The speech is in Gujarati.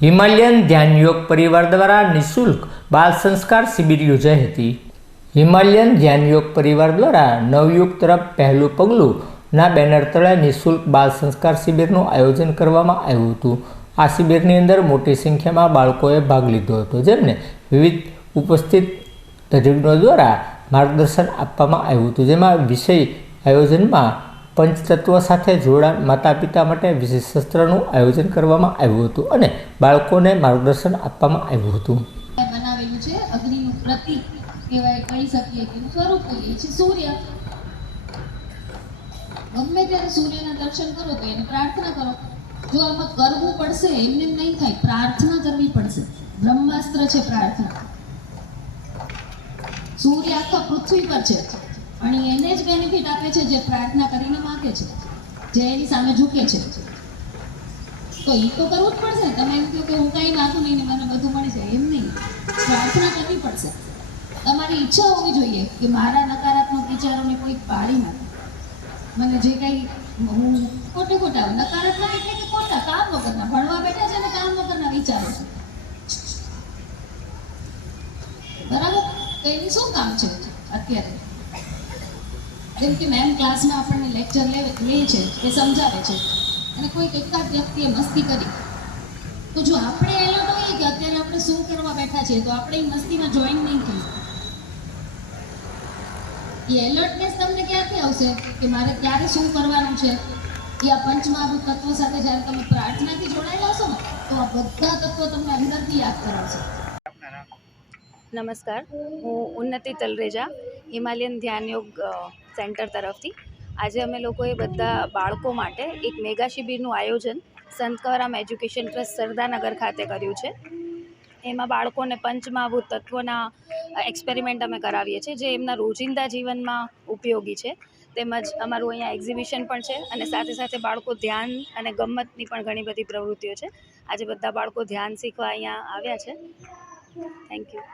હિમાલયન ધ્યાન યોગ પરિવાર દ્વારા નિઃશુલ્ક બાલ સંસ્કાર શિબિર યોજાઈ હતી. હિમાલયન ધ્યાન યોગ પરિવાર દ્વારા નવયુગ તરફ પહેલું પગલું ના બેનર તળે નિઃશુલ્ક બાલ સંસ્કાર શિબિરનું આયોજન કરવામાં આવ્યું હતું. આ શિબિરની અંદર મોટી સંખ્યામાં બાળકોએ ભાગ લીધો હતો, જેમને વિવિધ ઉપસ્થિત તજજ્ઞો દ્વારા માર્ગદર્શન આપવામાં આવ્યું હતું, જેમાં વિષય આયોજનમાં પંચતત્વ સાથે જોડાણ માતા પિતા માટે વિશેષ સત્રનું આયોજન કરવામાં આવ્યું હતું અને બાળકોને માર્ગદર્શન આપવામાં આવ્યું હતું. બનાવેલું છે, અગ્નિનું પ્રતીક કહેવાય, કહી શકીએ કે સ્વરૂપ કહીએ છીએ સૂર્ય. ગમે ત્યારે સૂર્યના દર્શન કરો તો એને પ્રાર્થના કરો. જો આમાં કરવું પડશે, એમને નહીં થાય, પ્રાર્થના કરવી પડશે. બ્રહ્માસ્ત્ર છે પ્રાર્થના. સૂર્ય આખા પૃથ્વી પર છે. અને એને જ બેનિફિટ આપે છે જે પ્રાર્થના કરીને માગે છે, જે એની સામે ઝૂકે છે. તો એ તો કરવું જ પડશે. તમે એમ કહો કે હું કંઈ માગું નહીં મને બધું મળી જાય. એમ નહીં. પ્રાર્થના કરવી પડશે. તમારી ઈચ્છા હોવી જોઈએ કે મારા નકારાત્મક વિચારોને કોઈ પાડી નાખે. મને જે કંઈ હું ખોટે ખોટા નકારાત્મક એટલે કે ખોટા, કામ વગરના, ભણવા બેઠા છે ને કામ વગરના વિચારો છે. બરાબર? તો એનું શું કામ છે અત્યારે? જેમ કે મેમ ક્લાસમાં આપણને લેક્ચર લે લે છે, એ સમજાવે છે. અને કોઈક એકાદ વ્યક્તિએ મસ્તી કરી. તો જો આપણે એલર્ટ હોઈએ કે અત્યારે આપણે શું કરવા બેઠા છીએ, તો આપણે એ મસ્તીમાં જોઈન નહીં થઈ એ એલર્ટનેસ તમને ક્યાંથી આવશે? કે મારે ક્યારે શું કરવાનું છે? એ આ પંચમહાભૂત તત્વો સાથે જ્યારે તમે પ્રાર્થનાથી જોડાયેલા હશો ને, તો આ બધા તત્વો તમને અંદરથી યાદ કરાવશે. નમસ્કાર. હું ઉન્નતિ તલરેજા. હિમાલયન ધ્યાન યોગ સેન્ટર તરફથી. આજે અમે લોકોએ બધા બાળકો માટે એક મેગા શિબિરનું આયોજન સંત કવરામ એજ્યુકેશન ટ્રસ્ટ સરદારનગર ખાતે કર્યું છે. એમાં બાળકોને પંચમહાભૂત તત્વોના એક્સપેરિમેન્ટ અમે કરાવીએ છીએ, જે એમના રોજિંદા જીવનમાં ઉપયોગી છે. તેમજ અમારું અહીંયા એક્ઝિબિશન પણ છે અને સાથે સાથે બાળકો ધ્યાન અને ગમ્મતની પણ ઘણી બધી પ્રવૃત્તિઓ છે. આજે બધા બાળકો ધ્યાન શીખવા અહીંયા આવ્યા છે. Thank you